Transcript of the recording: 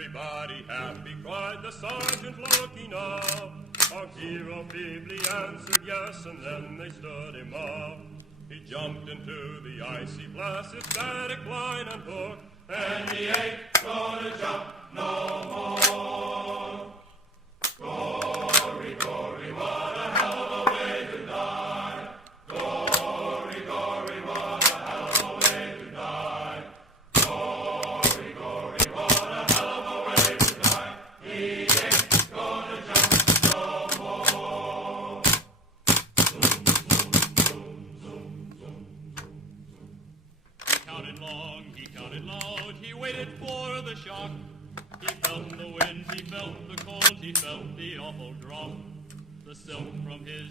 everybody happy, cried the sergeant, looking up. Our hero feebly answered yes, and then they stood him up. He jumped into the icy blast, its static line and hook, and he ain't gonna jump no more. Gory, gory, what a hell of a way to die. Gory, gory, what a hell of a way to die. Gory, gory, what a hell of a way to die. He ain't gonna jump no more. Zoom, zoom, zoom, zoom, zoom, zoom, zoom. He counted long, he counted loud, he waited for the shock. He felt the wind, he felt the cold, he felt the awful drop. The silk from his